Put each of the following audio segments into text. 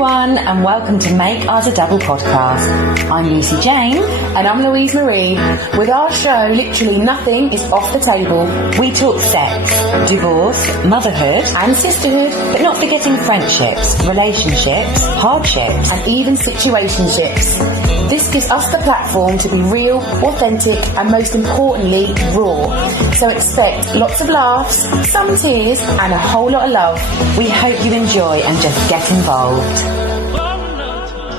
everyone, and welcome to Make Ours a Double podcast. I'm Lucy Jane. And I'm Louise Marie. With our show, literally nothing is off the table. We talk sex, divorce, motherhood, And sisterhood. but not forgetting friendships, relationships, hardships, And even situationships. This gives us the platform to be real, authentic, and most importantly, raw. So expect lots of laughs, some tears, and a whole lot of love. We hope you enjoy and just get involved.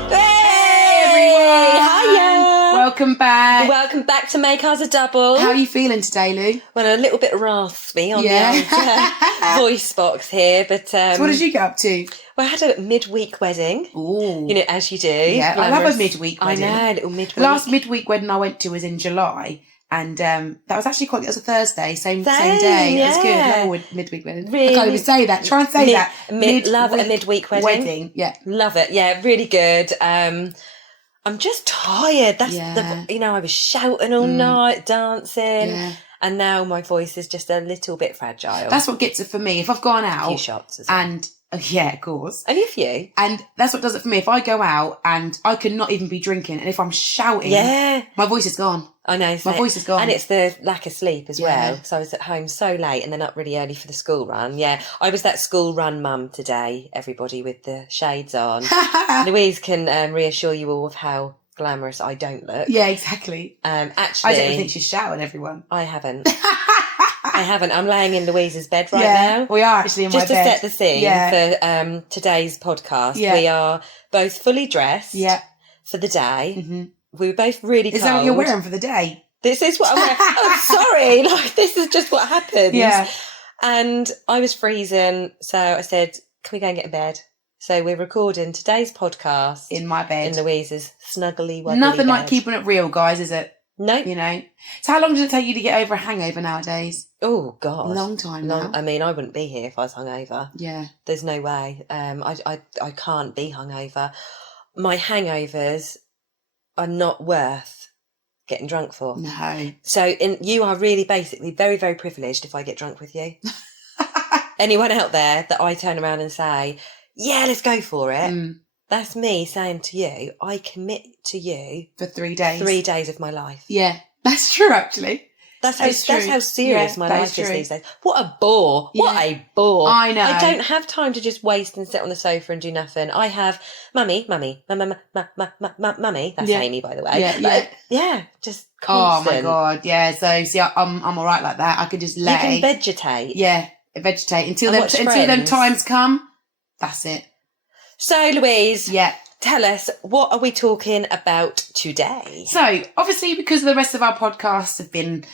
Hey everyone! Hiya! Welcome back. Welcome back to Make Ours a Double. How are you feeling today, Lou? Well, a little bit raspy on Yeah. the old voice box here, but So what did you get up to? well, I had a midweek wedding. Ooh. You know, as you do. Yeah, I love a Glamorous. midweek wedding. I know, a little midweek. The last midweek wedding I went to was in July, and that was actually quite. It was a Thursday, same day. It was good. yeah. Love a midweek wedding. Really? I can't even say that. Try and say that. Love a midweek wedding. Yeah. Love it. Yeah, really good. I'm just tired. That's Yeah. I was shouting all night, dancing, Yeah. and now my voice is just a little bit fragile. That's what gets it for me. If I've gone a out few shots as well. and yeah, of course. Only a few. And that's what does it for me. If I go out and I could not even be drinking, and if I'm shouting, Yeah. my voice is gone. I know. My voice is gone. And it's the lack of sleep as Yeah. well. So I was at home so late and then up really early for the school run. Yeah. I was that school run mum today, everybody with the shades on. Louise can reassure you all of how glamorous I don't look. Yeah, exactly. Actually, I don't think she's shouting everyone. I haven't. I haven't. I'm laying in Louise's bed right Yeah, now. we are actually in Just my to bed. set the scene for today's podcast, Yeah. we are both fully dressed Yeah. for the day. Mm-hmm. We were both really Is cold. that what you're wearing for the day? This is what I'm wearing. Oh, sorry. Like, this is just what happens. Yeah. And I was freezing, so I said, can we go and get in bed? So we're recording today's podcast In my bed. in Louise's snuggly wuggly Nothing like bed. keeping it real, guys, is it? Nope. You know? So how long does it take you to get over a hangover nowadays? Oh, God. Long time now. I mean, I wouldn't be here if I was hungover. Yeah. There's no way. I can't be hungover. My hangovers are not worth getting drunk for. No. So you are really basically very, very privileged if I get drunk with you. Anyone out there that I turn around and say, yeah, let's go for it. That's me saying to you, I commit to you For 3 days. 3 days of my life. Yeah. That's true, actually. That's That's how true. serious Yeah, my that life is is true. these days. What a bore. What Yeah. a bore. I know. I don't have time to just waste and sit on the sofa and do nothing. I have mummy. That's Yeah. Amy, by the way. Yeah, But, yeah, just Oh constant. my God. Yeah. So see, I'm all right like that. I could just lay. You can vegetate. Yeah. Vegetate until And them, watch until them Friends. times come. That's it. So, Louise, Yeah. tell us, what are we talking about today? So obviously, because the rest of our podcasts have been,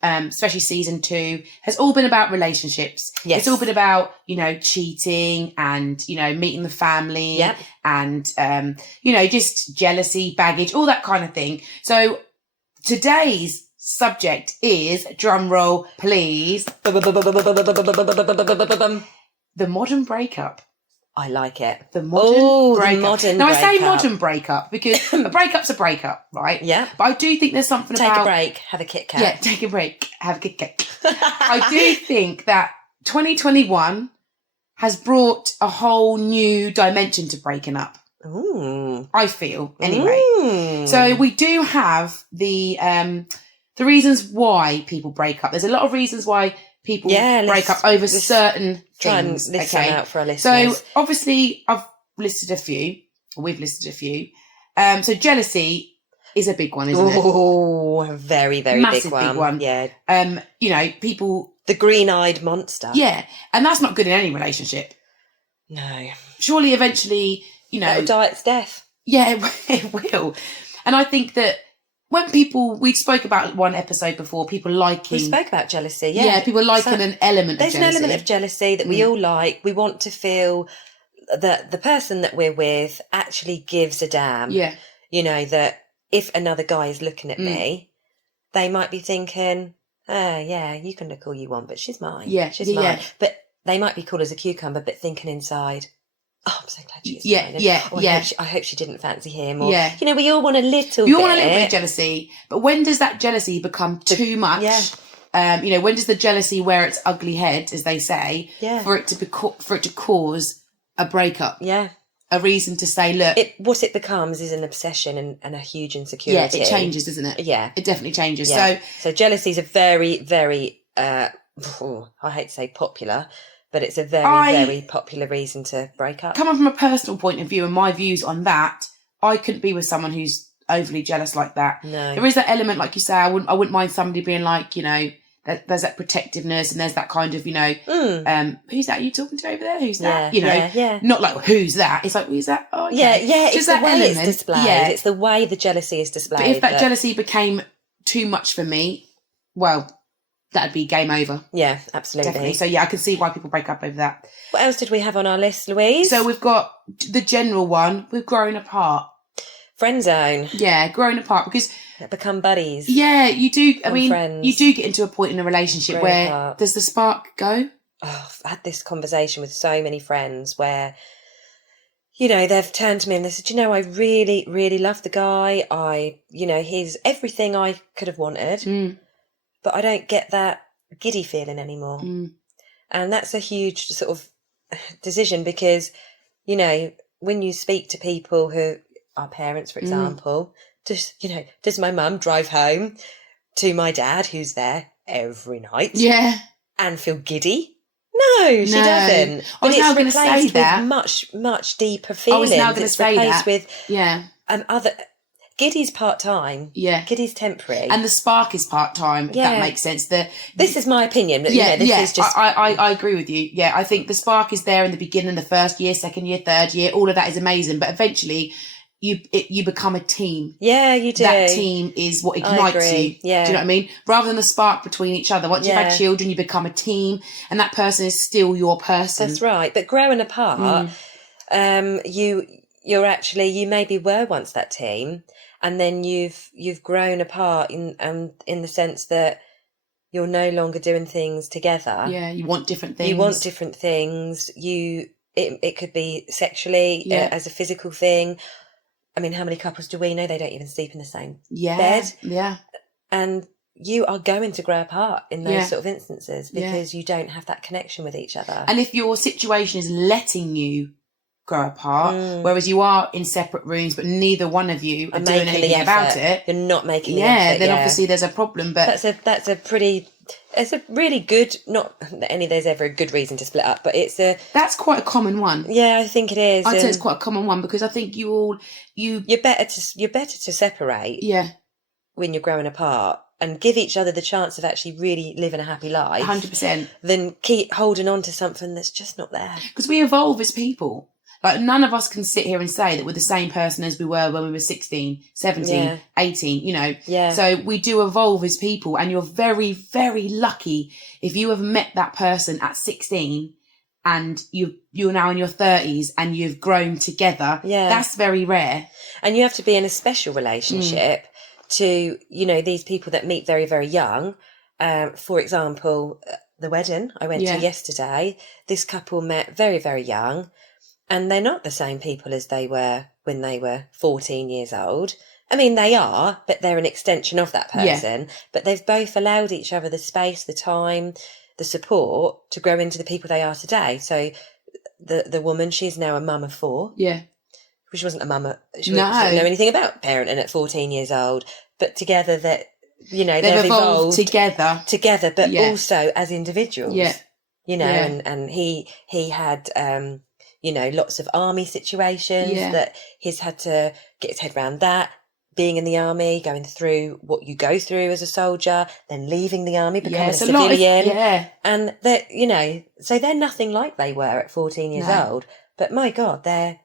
especially season 2, has all been about relationships. Yes. It's all been about, cheating and, meeting the family Yep. and, just jealousy, baggage, all that kind of thing. So today's subject is, drum roll, please, the modern breakup. I like it. The modern Oh, the breakup. modern Now, I say breakup. modern breakup because a breakup's a breakup, right? Yeah. But I do think there's something Take about... a break, have a Kit Kat. Yeah, take a break, have a Kit Kat. I do think that 2021 has brought a whole new dimension to breaking up. Ooh. I feel, anyway. Mm. So we do have the reasons why people break up. There's a lot of reasons why people break up over certain try and things. list them out for our So listeners. obviously I've listed a few, or we've listed a few. So jealousy is a big one, isn't it? Oh, a very, very Massive big one. big one. Yeah. People... The green-eyed monster. Yeah, and that's not good in any relationship. No. Surely eventually, It'll die its death. yeah, it will. And I think that when we spoke about one episode before, people liking... We spoke about jealousy, Yeah, yeah. people liking So an element of There's jealousy. an element of jealousy that we all like. We want to feel that the person that we're with actually gives a damn. Yeah. That if another guy is looking at me, they might be thinking, yeah, you can look all you want, but she's mine. Yeah, She's yeah, mine. yeah. But they might be cool as a cucumber, but thinking inside, oh, I'm so glad she's Yeah, mine. And, yeah, oh, yeah. I hope she didn't fancy him. Or, Yeah. we all want a little You bit. want a little bit of jealousy, but when does that jealousy become too much? Yeah. When does the jealousy wear its ugly head, as they say, Yeah. for it to cause a breakup? Yeah. a reason to say, look, what it becomes is an obsession and a huge insecurity. Yeah, it changes, doesn't it? Yeah, it definitely changes. Yeah. So jealousy is a very, very, I hate to say popular, but it's a very popular reason to break up. Coming from a personal point of view and my views on that, I couldn't be with someone who's overly jealous like that. No. There is that element, like you say, I wouldn't mind somebody being like, you know, there's that protectiveness and there's that kind of, you know, who's that you talking to over there? Who's that? You know, not like who's that? It's like, who's that? Oh, okay. Yeah. Just it's that the way element. it's displayed. Yeah. It's the way the jealousy is displayed. But if that jealousy became too much for me, well, that'd be game over. Yeah, absolutely. Definitely. So yeah, I can see why people break up over that. What else did we have on our list, Louise? So we've got the general one. We've grown apart. Friend zone. Yeah, grown apart because become buddies. Yeah, you do. I mean, friends. you do get into a point in a relationship Grown where apart. does the spark go? Oh, I've had this conversation with so many friends where, you know, they've turned to me and they said, you know, I really, really love the guy. He's everything I could have wanted, but I don't get that giddy feeling anymore. And that's a huge sort of decision because, you know, when you speak to people who are parents, for example, does my mum drive home to my dad who's there every night? Yeah. And feel giddy? No, she doesn't. I was now going to say that. With much, much deeper feelings. I was now going to say that. With other. Giddy's part-time. Yeah. Giddy's temporary. And the spark is part-time, if that makes sense. This is my opinion. But, is just... I agree with you. Yeah, I think the spark is there in the beginning, the first year, second year, third year. All of that is amazing. But eventually, you become a team. Yeah, you do. That team is what ignites you. Yeah. Do you know what I mean? Rather than the spark between each other. Once you've had children, you become a team. And that person is still your person. That's right. But growing apart, you maybe were once that team. And then you've grown apart in the sense that you're no longer doing things together. Yeah, you want different things. It could be sexually as a physical thing. I mean, how many couples do we know they don't even sleep in the same bed? Yeah. And you are going to grow apart in those sort of instances because you don't have that connection with each other. And if your situation is letting you grow apart, whereas you are in separate rooms, but neither one of you are doing anything about it. You're not making the effort. Then obviously there's a problem. But it's a really good, not that there's ever a good reason to split up, but that's quite a common one. Yeah, I think it is. I'd say it's quite a common one because I think you're better to separate. Yeah. When you're growing apart. And give each other the chance of actually really living a happy life. 100%. Than keep holding on to something that's just not there. Because we evolve as people. Like, none of us can sit here and say that we're the same person as we were when we were 16, 17, 18, you know. Yeah. So we do evolve as people, and you're very, very lucky if you have met that person at 16 and you're now in your 30s and you've grown together. Yeah. That's very rare. And you have to be in a special relationship to, you know, these people that meet very, very young. For example, the wedding I went to yesterday, this couple met very, very young. And they're not the same people as they were when they were 14 years old. I mean, they are, but they're an extension of that person. Yeah. But they've both allowed each other the space, the time, the support to grow into the people they are today. So the woman, she's now a mum of 4. Yeah. She wasn't a mum. She didn't know anything about parenting at 14 years old. But together, that you know, they've evolved together, but also as individuals. Yeah. You know, and he had... you know, lots of army situations that he's had to get his head around that, being in the army, going through what you go through as a soldier, then leaving the army, becoming a civilian. And that, you know, so they're nothing like they were at 14 years old. But my God, they're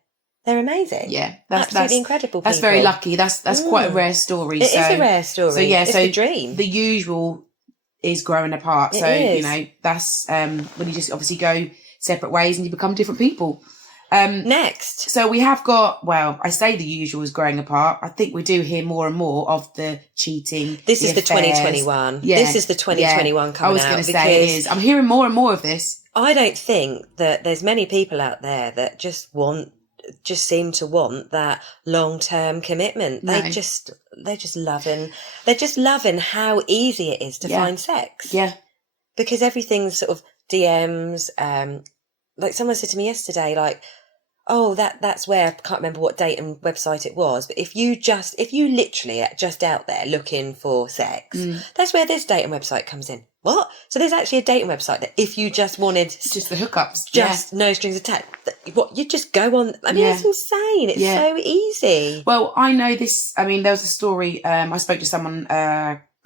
amazing. Yeah. That's incredible. That's very lucky. That's quite a rare story. It is a rare story. So it's the dream. The usual is growing apart. You know, that's when you just obviously go separate ways and you become different people. Next. So we have got, well, I say the usual is growing apart. I think we do hear more and more of the cheating. This is the 2021. Yeah. This is the 2021 coming out. I was going to say it is. I'm hearing more and more of this. I don't think that there's many people out there that just seem to want that long-term commitment. No. They're just loving how easy it is to find sex. Yeah. Because everything's sort of DMs, like someone said to me yesterday, like, oh, that's where, I can't remember what dating website it was, but if you literally are just out there looking for sex, that's where this dating website comes in. What? So there's actually a dating website that if you just wanted just the hookups, just no strings attached, what, you just go on. I mean, it's insane. It's so easy. Well, I know this. I mean, there was a story. I spoke to someone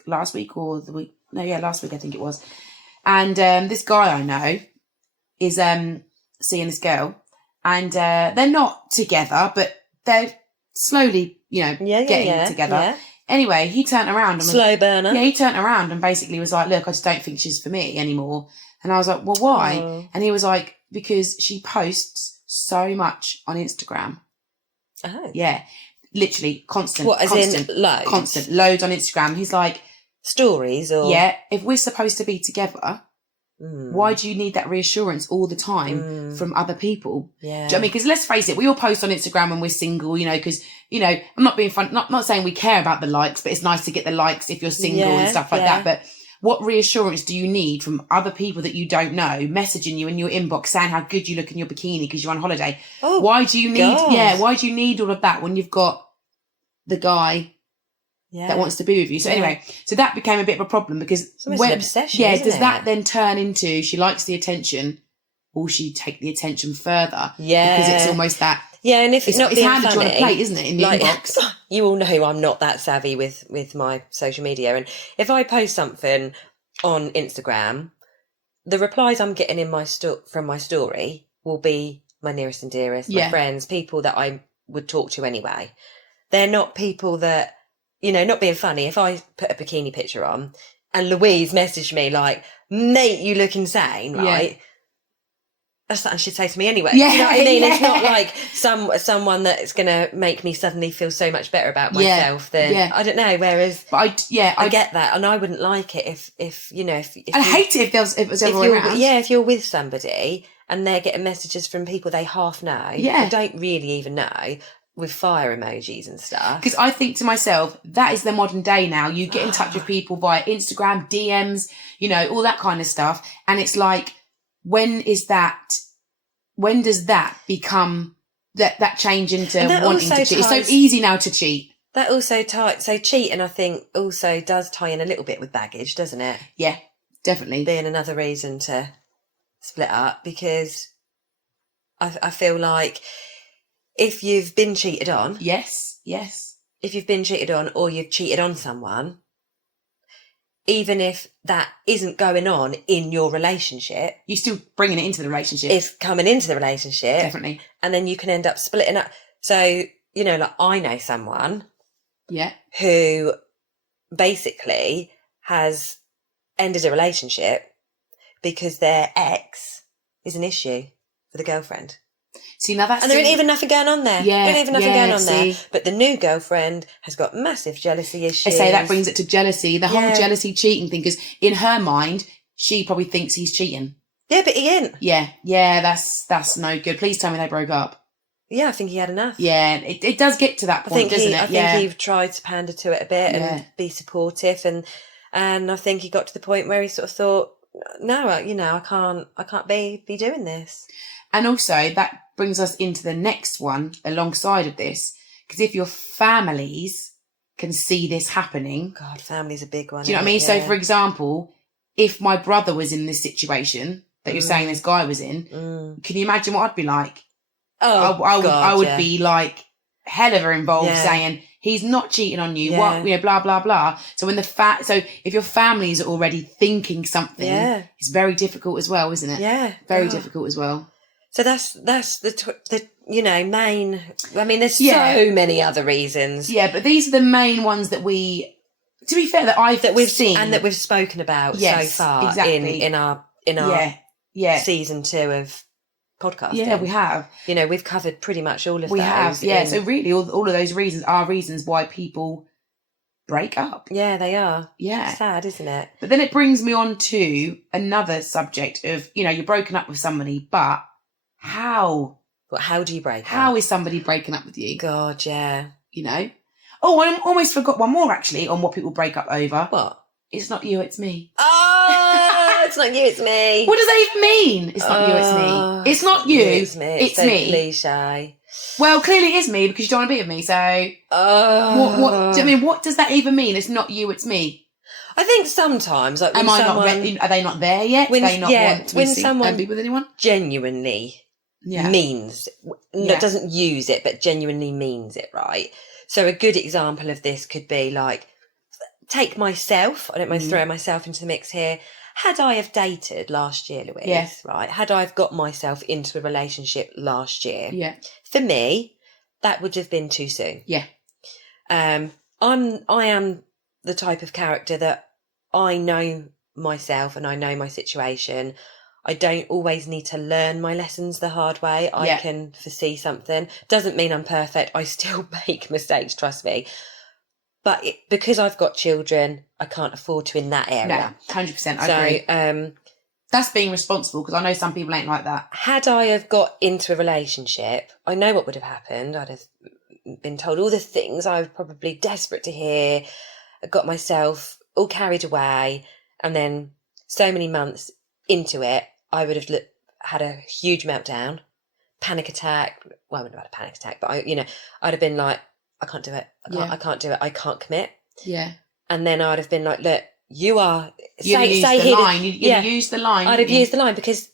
last week or the week. No, yeah, last week I think it was. And this guy I know is seeing this girl. And they're not together, but they're slowly, getting together. Yeah. Anyway, he turned around. Slow burner. Yeah, he turned around and basically was like, look, I just don't think she's for me anymore. And I was like, well, why? Oh. And he was like, because she posts so much on Instagram. Oh. Yeah, literally constant. What, as in loads? Constant, loads on Instagram. He's like... Stories or... Yeah, if we're supposed to be together... Why do you need that reassurance all the time from other people? Yeah. Do you know what I mean? Because let's face it, we all post on Instagram when we're single, because, I'm not being fun, not saying we care about the likes, but it's nice to get the likes if you're single and stuff like that. But what reassurance do you need from other people that you don't know messaging you in your inbox saying how good you look in your bikini because you're on holiday? Oh, why do you need all of that when you've got the guy that wants to be with you? So anyway, so that became a bit of a problem because it's almost an obsession, does that then turn into she likes the attention, will she take the attention further? Yeah. Because it's almost that. Yeah, and if it's not being handed funny, you on a plate, isn't it, in the inbox? You all know I'm not that savvy with my social media, and if I post something on Instagram, the replies I'm getting in from my story will be my nearest and dearest, my friends, people that I would talk to anyway. They're not people that, not being funny, if I put a bikini picture on and Louise messaged me like, mate, you look insane, right? Yeah. That's something she'd say to me anyway. Yeah, you know what I mean? Yeah. It's not like someone that's going to make me suddenly feel so much better about myself than, I don't know, whereas I get that, and I wouldn't like it if I hate it if it was ever around. Yeah, if you're with somebody and they're getting messages from people they half know, they don't really even know, with fire emojis and stuff. Because I think to myself, that is the modern day now. You get in touch with people via Instagram, DMs, all that kind of stuff. And it's like, when does that become that change into wanting to cheat? It's so easy now to cheat. That also so cheating, I think, also does tie in a little bit with baggage, doesn't it? Yeah, definitely. Being another reason to split up, because I feel like if you've been cheated on... Yes. If you've been cheated on or you've cheated on someone, even if that isn't going on in your relationship... You're still bringing it into the relationship. It's coming into the relationship. Definitely. And then you can end up splitting up. So, like I know someone... Yeah. Who basically has ended a relationship because their ex is an issue for the girlfriend. See, now that's... And there ain't even nothing going on there. Yeah, there ain't even nothing going on there. But the new girlfriend has got massive jealousy issues. I say that brings it to jealousy. The whole jealousy cheating thing, because in her mind, she probably thinks he's cheating. Yeah, but he ain't. Yeah, that's no good. Please tell me they broke up. Yeah, I think he had enough. Yeah, it does get to that point, doesn't it? I think he tried to pander to it a bit and be supportive, and I think he got to the point where he sort of thought, no, I can't be doing this. And also that brings us into the next one alongside of this, because if your families can see this happening... God, family's a big one. Do you know what I mean? Yeah. So, for example, if my brother was in this situation that you're saying this guy was in, can you imagine what I'd be like? Oh, I would be like hell of involved, saying he's not cheating on you. What, blah blah blah. So when so if your families are already thinking something, it's very difficult as well, isn't it? Yeah, very difficult as well. So that's the main. I mean, there's so many other reasons. Yeah, but these are the main ones that we, to be fair, that we've seen and that we've spoken about so far in our season 2 of podcasting. Yeah, we have. We've covered pretty much all of those. We have, yeah. So really, all of those reasons are reasons why people break up. Yeah, they are. Yeah. Sad, isn't it? But then it brings me on to another subject of, you're broken up with somebody, but how? Well, how do you break up? How is somebody breaking up with you? God, yeah. Oh, I almost forgot one more, actually, on what people break up over. What? It's not you, it's me. Oh, It's not you, it's me. What does that even mean? It's not you, it's me. It's not you, it's me. It's so me. Cliche. Well, clearly it is me because you don't want to be with me. So, what? Do you mean? What does that even mean? It's not you, it's me. I think sometimes, like, when Am I not? Are they not there yet? Do they not want to be with anyone? Genuinely means, doesn't use it, but genuinely means it, right? So a good example of this could be like, take myself. I don't mind throwing myself into the mix here. Had I have dated last year, Louise, right? Had I have got myself into a relationship last year, for me, that would have been too soon. Yeah. I am the type of character that I know myself and I know my situation. I don't always need to learn my lessons the hard way. I can foresee something. Doesn't mean I'm perfect. I still make mistakes, trust me. But because I've got children, I can't afford to in that area. No, 100%. I agree. That's being responsible, because I know some people ain't like that. Had I have got into a relationship, I know what would have happened. I'd have been told all the things I was probably desperate to hear. I got myself all carried away, and then so many months into it, I would have had a huge meltdown, panic attack. Well, I wouldn't have had a panic attack, but I'd have been like, I can't do it. I can't do it. I can't commit. Yeah. And then I'd have been like, look, you are... You'd use the line. You'd use the line. I'd have used the line, because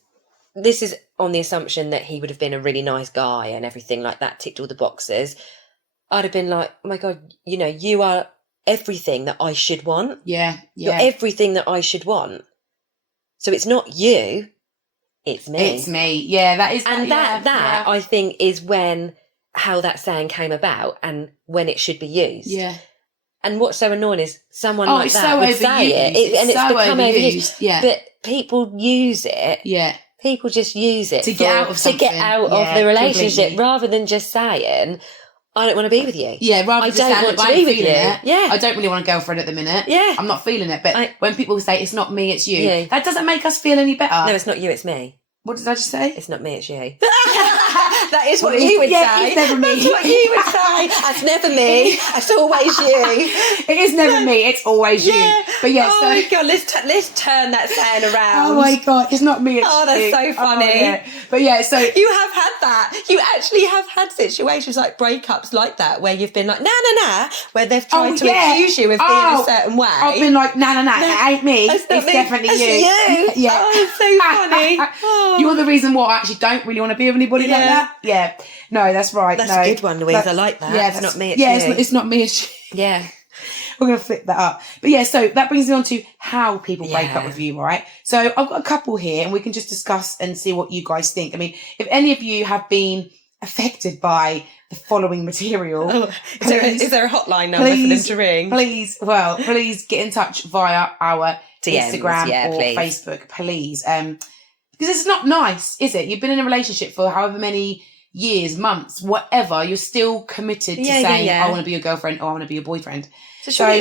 this is on the assumption that he would have been a really nice guy and everything like that, ticked all the boxes. I'd have been like, oh my God, you are everything that I should want. Yeah. You're everything that I should want. So it's not you, it's me. It's me. Yeah, that is... And that I think is how that saying came about and when it should be used. Yeah. And what's so annoying is someone like that would say it's become overused. Yeah. But people use it. Yeah. People just use it to get out of something. To get out of the relationship, rather than just saying, I don't want to be with you. Yeah, rather than I don't want to be with you. Yeah. I don't really want a girlfriend at the minute. Yeah. I'm not feeling it. But when people say it's not me, it's you, that doesn't make us feel any better. No, it's not you, it's me. What did I just say? It's not me, it's you. That is what you would say. It's never me. That's what you would say. That's never me. It's always you. It is never me. It's always you. But oh my God, let's turn that saying around. Oh my God, it's not me. It's that's you. so funny. Oh, yeah. But yeah, so you have had that. You actually have had situations like breakups like that where you've been like nah, where they've tried to accuse you of being a certain way. I've been like nah, it ain't me. It's definitely you. Yeah. Oh, it's so funny. Oh. You're the reason why I actually don't really want to be with anybody like that. Yeah. No, that's right. That's a good one, Louise. I like that. Yeah, it's not me, it's you. It's not me, it's you. Yeah. We're going to flip that up. But yeah, so that brings me on to how people break up with you, right? So I've got a couple here and we can just discuss and see what you guys think. I mean, if any of you have been affected by the following material. Is there a hotline number for them to ring? Please get in touch via our DMs, Instagram or Facebook, please. Because it's not nice, is it? You've been in a relationship for however many years, months, whatever. You're still committed to saying, I want to be your girlfriend or I want to be your boyfriend. So surely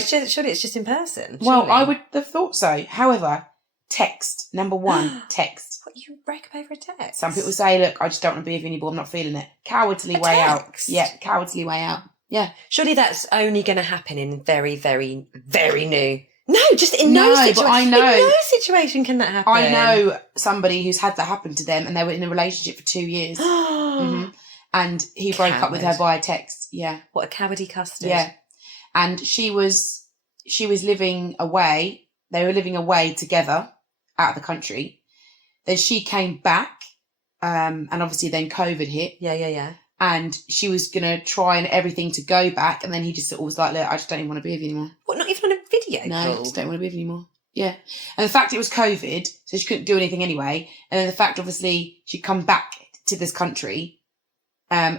it's just in person. Well, I would have thought so. However, text. Number one, text. What, you break up over a text? Some people say, look, I just don't want to be with you anymore. I'm not feeling it. Cowardly way out. Yeah, cowardly way out. Yeah. Surely that's only going to happen in very, very, very new. No, just in no situation. But I know. In no situation can that happen. I know somebody who's had that happen to them and they were in a relationship for 2 years. And he broke up with her via text. Yeah. What a cowardly custard. Yeah. And she was living away. They were living away together out of the country. Then she came back. And obviously then COVID hit. Yeah. And she was going to try and everything to go back. And then he just sort of was like, look, I just don't even want to be with you anymore. What, not even on a video call? No, I just don't want to be with you anymore. Yeah. And the fact it was COVID, so she couldn't do anything anyway. And then the fact, obviously, she'd come back to this country and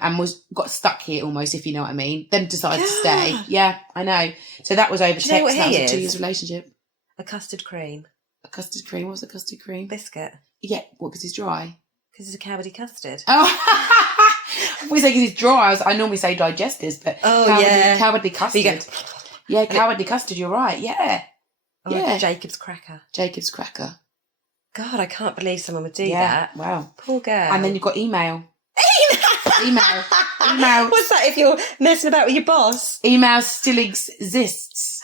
got stuck here almost, if you know what I mean. Then decided to stay. Yeah, I know. So that was over text. You know what that was he a 2 is? years relationship. A custard cream. A custard cream? What's a custard cream? Biscuit. Yeah, what, because he's dry? Because it's a cowardly custard. Oh, we say because he's dry. I normally say digestives, but cowardly custard. Yeah, cowardly custard. You're right. Yeah, yeah. Jacob's cracker. Jacob's cracker. God, I can't believe someone would do that. Wow. Poor girl. And then you've got email. Email. What's that? If you're messing about with your boss? Email still exists.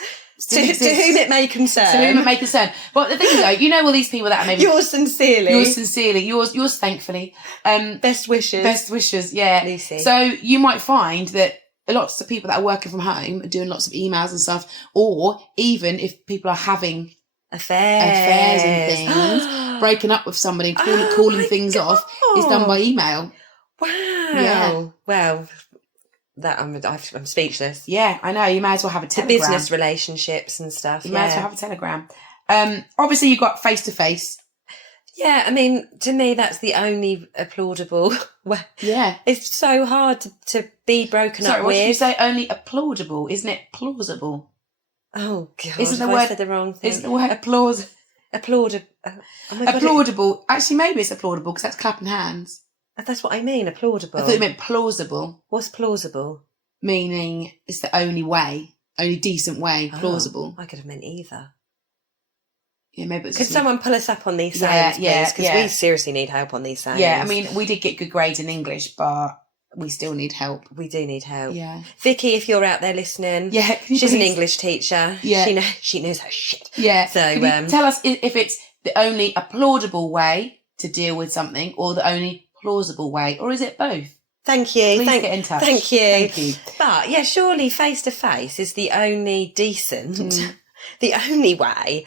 To whom it may concern. To whom it may concern. But the thing is, though, you know all these people that are maybe... Yours sincerely. Yours thankfully. Best wishes. Yeah. Lucy. So you might find that lots of people that are working from home are doing lots of emails and stuff, or even if people are having affairs and things, breaking up with somebody, calling things off, is done by email. Wow. Yeah. Well, that I'm speechless. Yeah, I know. You may as well have a telegram. The business relationships and stuff. You may as well have a telegram. Obviously, you've got face-to-face. Yeah, I mean, to me, that's the only applaudable way. Yeah. It's so hard to be broken up with. Sorry, what did you say? Only applaudable? Isn't it plausible? Oh, God. Isn't the I word... said the wrong thing. Isn't the word applause... Applaudable. Oh my God, applaudable. Actually, maybe it's applaudable because that's clapping hands. That's what I mean, applaudable. I thought you meant plausible. What's plausible? Meaning it's the only way, only decent way, plausible. I could have meant either. Yeah, maybe it's... Could someone pull us up on these sayings, please? Because we seriously need help on these sayings. Yeah, I mean, we did get good grades in English, but we still need help. We do need help. Yeah. Vicky, if you're out there listening, she's an English teacher. Yeah. She knows her shit. Yeah. So can you tell us if it's the only applaudable way to deal with something or the only plausible way, or is it both? Thank you. Please get in touch. Thank you. Thank you. But yeah, surely face to face is the only decent, the only way.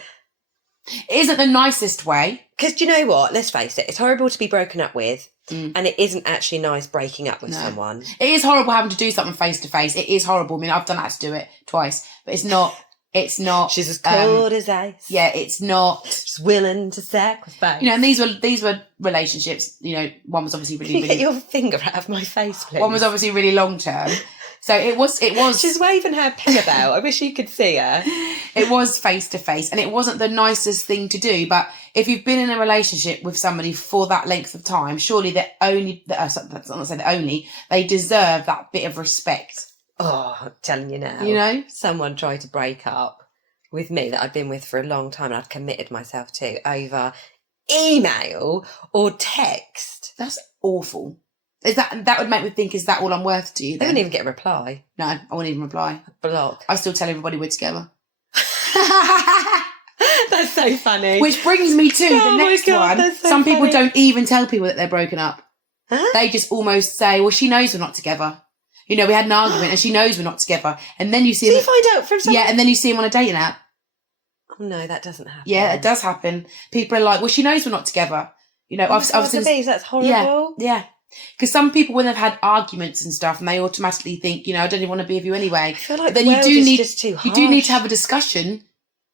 It isn't the nicest way. Because do you know what? Let's face it, it's horrible to be broken up with, and it isn't actually nice breaking up with someone. It is horrible having to do something face to face. It is horrible. I mean, I've done that to do it twice, but it's not. It's not. She's as cold as ice. Yeah, it's not. She's willing to sacrifice. You know, and these were relationships. You know, one was obviously really. Can you get your finger out of my face, please? One was obviously really long term. So it was. She's waving her pen about. I wish you could see her. It was face to face, and it wasn't the nicest thing to do. But if you've been in a relationship with somebody for that length of time, surely they deserve that bit of respect. Oh, I'm telling you now. You know, someone tried to break up with me that I'd been with for a long time, and I'd committed myself to over email or text. That's awful. Is that would make me think, is that all I'm worth to you? They wouldn't even get a reply. No, I wouldn't even reply. Block. I still tell everybody we're together. That's so funny. Which brings me to the next one. So Some people don't even tell people that they're broken up. Huh? They just almost say, well, she knows we're not together. You know, we had an argument and she knows we're not together. And then you see you find out from someone? Yeah, and then you see him on a dating app. Oh, no, that doesn't happen. Yeah, it does happen. People are like, well, she knows we're not together. You know, I've seen... That's horrible. Yeah. Because some people, when they've had arguments and stuff, and they automatically think, you know, I don't even want to be with you anyway. I feel like but then the world is just too harsh. You do need to have a discussion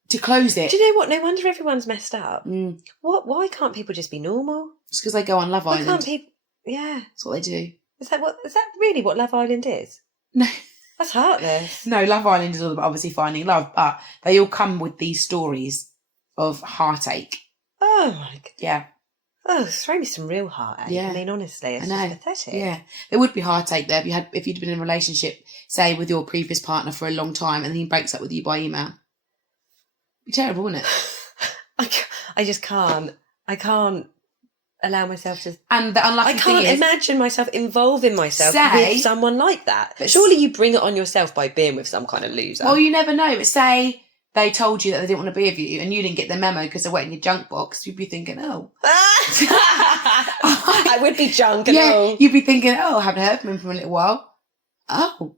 to close it. Do you know what? No wonder everyone's messed up. Why can't people just be normal? It's because they go on Love Island. Why can't people... Yeah. That's what they do. Is that really what Love Island is? No. That's heartless. No, Love Island is all about obviously finding love, but they all come with these stories of heartache. Oh, my God. Yeah. Oh, throw me some real heartache. Yeah. I mean, honestly, it's just pathetic. Yeah. There would be heartache there if you'd been in a relationship, say, with your previous partner for a long time and then he breaks up with you by email. It'd be terrible, wouldn't it? I just can't. I can't allow myself to... And the unlucky thing is... I can't imagine myself involving myself with someone like that. But surely you bring it on yourself by being with some kind of loser. Well, you never know. But say they told you that they didn't want to be with you and you didn't get the memo because they were in your junk box, you'd be thinking, oh. I would be junk and all. You'd be thinking, oh, I haven't heard from him for a little while. Oh,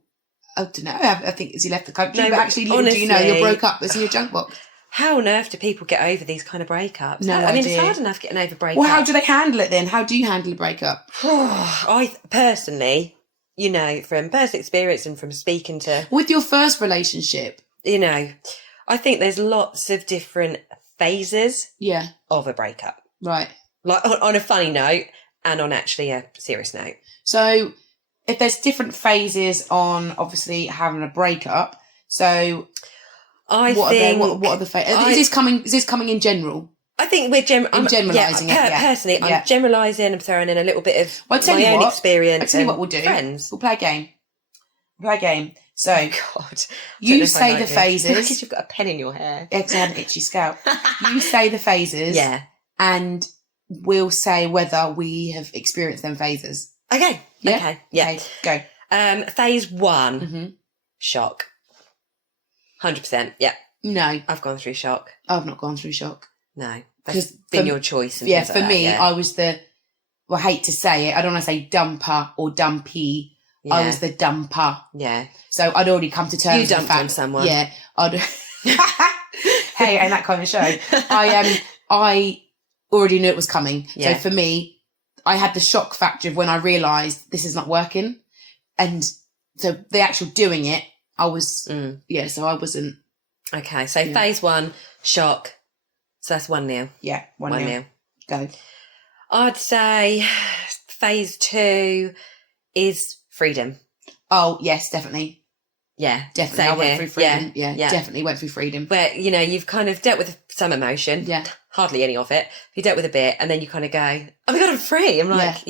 I don't know. I think has he left the country? No, but actually, honestly, do you know you're broke up? It's in your junk box. How on earth do people get over these kind of breakups? No idea. I mean, it's hard enough getting over breakups. Well, how do they handle it then? How do you handle a breakup? I personally, you know, from personal experience and from speaking to... With your first relationship? You know, I think there's lots of different phases of a breakup. Right. Like on a funny note and on actually a serious note. So if there's different phases on obviously having a breakup, so... What are the phases? Is this coming in general? I think we're generalising it. Personally, I'm generalising. I'm throwing in a little bit of my own experience. I'll tell you what we'll do. Friends. We'll play a game. So, God, you say the phases. Because you've got a pen in your hair. It's an itchy scalp. You say the phases. Yeah. And we'll say whether we have experienced them phases. Okay. Yeah? Okay. Yeah. Okay, go. Phase 1. Shock. 100%. Yeah. No. I've gone through shock. I've not gone through shock. No. That's been your choice. And yeah, things for like me, that, yeah. I was I hate to say it, I don't want to say dumper or dumpy. Yeah. I was the dumper. Yeah. So I'd already come to terms with the dumped fact. on someone. Yeah. Hey, ain't that kind of show. I already knew it was coming. Yeah. So for me, I had the shock factor of when I realised this is not working. And so the actual doing it, I was, so I wasn't. Okay, so phase 1, shock. So that's 1-0. Yeah, 1-0. Go. I'd say phase 2 is freedom. Oh, yes, definitely. Yeah, definitely. I went through freedom. Yeah, definitely went through freedom. Where, you've kind of dealt with some emotion. Yeah. Hardly any of it. You dealt with a bit and then you kind of go, oh my God, I'm free. I'm like,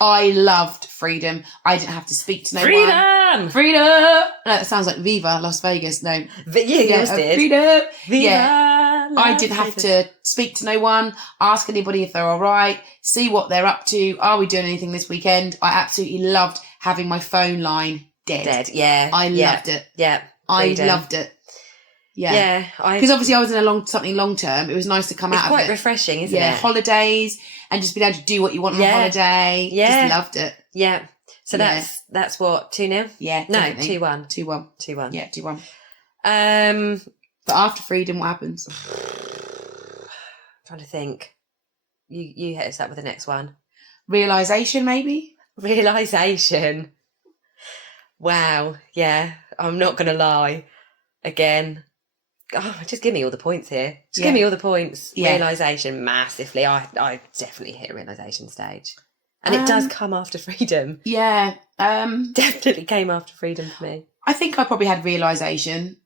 I loved freedom. I didn't have to speak to no one. Freedom! No, that sounds like Viva Las Vegas. No. But yours did. Freedom! Viva I didn't have to speak to no one, ask anybody if they're all right, see what they're up to. Are we doing anything this weekend? I absolutely loved having my phone line dead. Yeah. I loved it. Yeah. Freedom. I loved it. Yeah. Yeah. Because obviously I was in something long term. It was nice to come out of it. It's quite refreshing, isn't it? Yeah, holidays and just being able to do what you want on holiday. Yeah. Just loved it. Yeah. So that's what, 2-0? Yeah. No, definitely. 2-1. 2-1. 2-1. Yeah, 2-1. But after freedom, what happens? Trying to think. You hit us up with the next one. Realisation, maybe? Realisation. Wow. Yeah. I'm not going to lie. Again. Oh, just give me all the points here. Just give me all the points. Yeah. Realisation, massively. I definitely hit a realisation stage. And it does come after freedom. Yeah. Definitely came after freedom for me. I think I probably had realisation.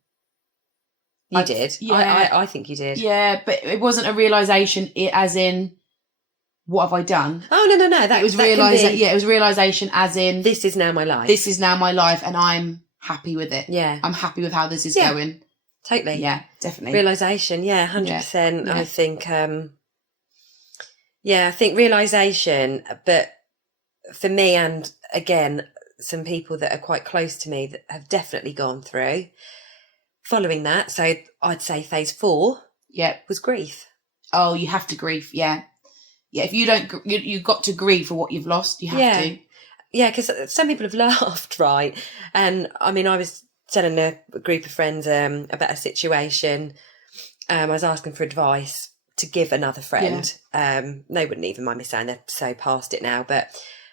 You did. Yeah. I think you did. Yeah, but it wasn't a realisation as in, what have I done? Oh, no. It was realisation. Yeah, it was realisation as in, this is now my life. This is now my life and I'm happy with it. Yeah. I'm happy with how this is going. Totally. Yeah, definitely. Realisation, 100%. Yeah. I think, I think realisation, but for me and, again, some people that are quite close to me that have definitely gone through, following that, so I'd say phase 4 was grief. Oh, you have to grieve, yeah. Yeah, if you don't, you've got to grieve for what you've lost, you have to. Yeah, because some people have laughed, right? And, I mean, I was telling a group of friends about a situation. I was asking for advice to give another friend. They wouldn't even mind me saying they're so past it now, but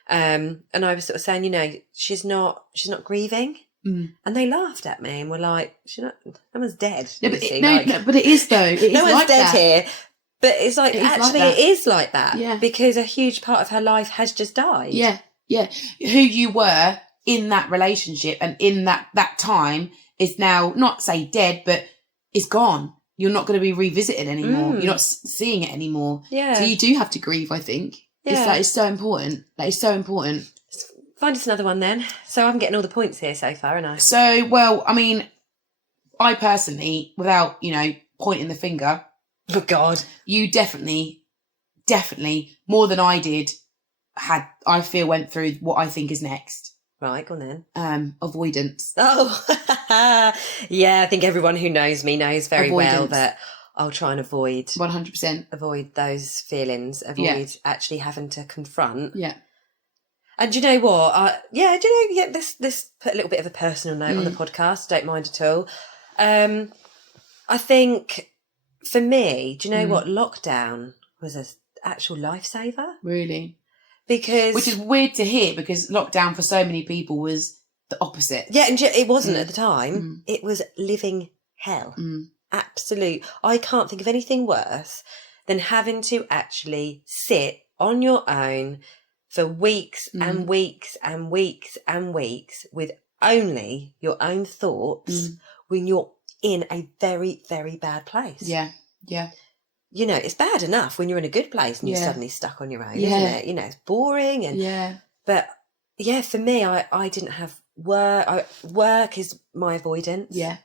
and I was sort of saying, she's not grieving, and they laughed at me and were like, no one's dead. No, but it is though. It is no one's like dead that. here. But it's like, it is like that. Yeah. Because a huge part of her life has just died. Yeah, yeah. Who you were in that relationship and in that time is now, not say dead, but is gone. You're not going to be revisited anymore. You're not seeing it anymore. Yeah. So you do have to grieve, I think. Yeah. It's so important. That is so important. Find us another one then. So I'm getting all the points here so far, aren't I? So, well, I mean, I personally, without, pointing the finger. Oh, God. You definitely, more than I did, I feel went through what I think is next. Right, go on then. Avoidance. Oh, yeah, I think everyone who knows me knows very well Avoidance. that I'll try and avoid 100%. Avoid those feelings, actually having to confront. Yeah. And do you know what? Let's put a little bit of a personal note on the podcast. Don't mind at all. I think for me, do you know what? Lockdown was an actual lifesaver. Really? Which is weird to hear because lockdown for so many people was the opposite. Yeah, and it wasn't at the time. It was living hell. Absolute. I can't think of anything worse than having to actually sit on your own for weeks and weeks and weeks and weeks with only your own thoughts when you're in a very, very bad place. Yeah, yeah. It's bad enough when you're in a good place and you're suddenly stuck on your own, isn't it? It's boring. But, for me, I didn't have work. Work is my avoidance. Yeah.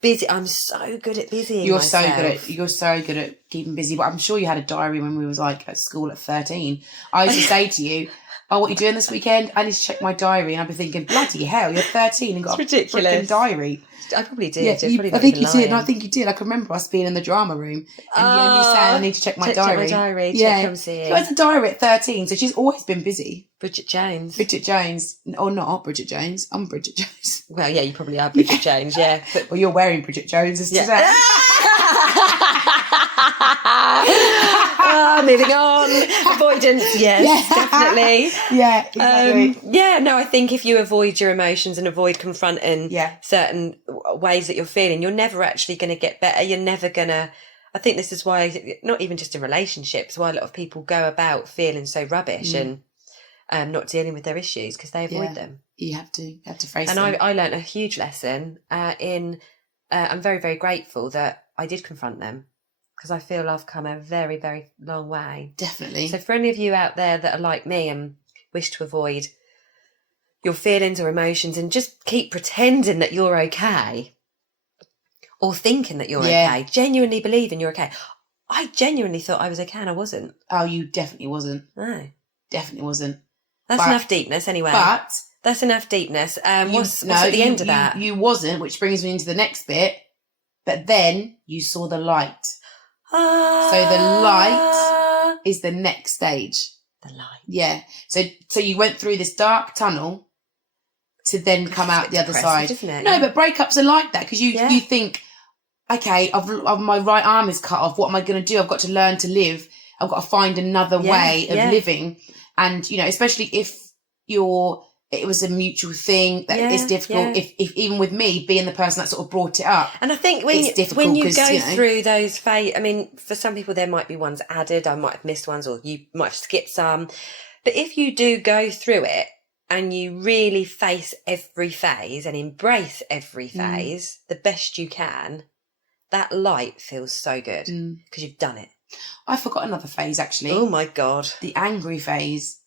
Busy. I'm so good at busying myself. You're so good at keeping busy. But I'm sure you had a diary when we was like at school at 13. I used to say to you, oh, what are you doing this weekend? I need to check my diary. And I've been thinking, bloody hell, you're 13 and got It's a ridiculous. freaking diary. I probably did. Yeah, I think you lying. did. No, I think you did. I can remember us being in the drama room and you saying, I need to check my diary. Check my diary. Yeah. Check I'm seeing. She has a diary at 13, so she's always been busy. Bridget Jones. Bridget Jones. Or not Bridget Jones. I'm Bridget Jones. Well, yeah, you probably are Bridget Jones, yeah. But... Well, you're wearing Bridget Jones's today. Moving on. Avoidance, yes, definitely. Yeah, exactly. I think if you avoid your emotions and avoid confronting certain ways that you're feeling, you're never actually going to get better. You're never going to... I think this is why, not even just in relationships, why a lot of people go about feeling so rubbish and not dealing with their issues because they avoid them. You have to face and them. I learned a huge lesson I'm very, very grateful that I did confront them because I feel I've come a very, very long way. Definitely. So for any of you out there that are like me and wish to avoid your feelings or emotions and just keep pretending that you're okay or thinking that you're okay, genuinely believing you're okay. I genuinely thought I was okay and I wasn't. Oh, you definitely wasn't. No. Definitely wasn't. That's enough deepness anyway. But... That's enough deepness. What's at the end of that? You wasn't, which brings me into the next bit. But then you saw the light. So the light is the next stage. The light. Yeah. So you went through this dark tunnel to then come out the other side. Isn't it? No, but breakups are like that because you think, okay, my right arm is cut off. What am I going to do? I've got to learn to live. I've got to find another way of living. And, especially if it was a mutual thing that it's difficult. If even with me being the person that sort of brought it up, and I think when you go through those phases, I mean, for some people there might be ones added. I might have missed ones, or you might have skipped some. But if you do go through it and you really face every phase and embrace every phase the best you can, that light feels so good because you've done it. I forgot another phase actually. Oh my God, the angry phase.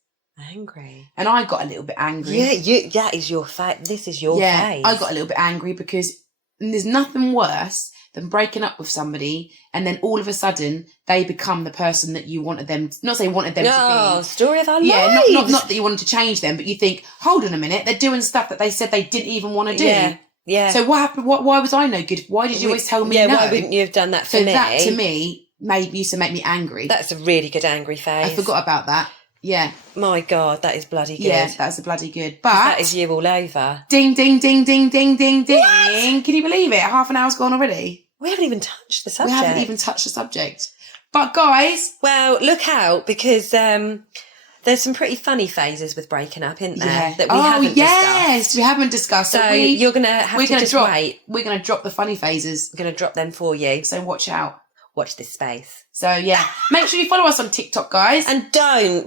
Angry. And I got a little bit angry. Yeah, that is your phase. This is your phase. I got a little bit angry because there's nothing worse than breaking up with somebody and then all of a sudden they become the person that you wanted them to, not say wanted them to be. Oh, story of our lives. Yeah, not that you wanted to change them, but you think, hold on a minute, they're doing stuff that they said they didn't even want to do. Yeah. So what happened? Why was I no good? Why did you always tell me no? Yeah, why wouldn't you have done that for me? So that to me used to make me angry. That's a really good angry phase. I forgot about that. Yeah. My God, that is bloody good. Yeah, that's a bloody good. But that is you all over. Ding, ding, ding, ding, ding, ding, ding. What? Can you believe it? Half an hour's gone already. We haven't even touched the subject. But guys... Well, look out because there's some pretty funny phases with breaking up, isn't there? That we haven't discussed. We haven't discussed. So you're going to have to just wait. We're going to drop the funny phases. We're going to drop them for you. So watch out. Watch this space. So, yeah. Make sure you follow us on TikTok, guys. And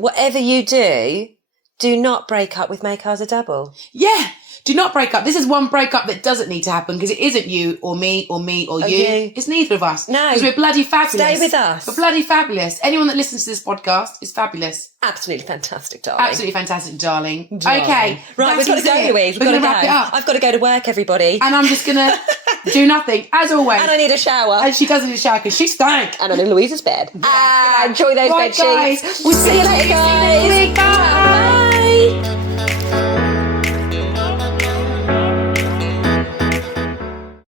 whatever you do not break up with Make Ours a Double. Yeah. Do not break up. This is one breakup that doesn't need to happen because it isn't you or me or you. It's neither of us. No. Because we're bloody fabulous. Stay with us. We're bloody fabulous. Anyone that listens to this podcast is fabulous. Absolutely fantastic, darling. Absolutely fantastic, darling. Okay. Right, we've got to go, Louise. We've got to wrap it up. I've got to go to work, everybody. And I'm just going to do nothing, as always. And I need a shower. And she doesn't need a shower because she stank. And I'm in Louise's bed. Enjoy those bed sheets. We'll see you later, guys. Bye.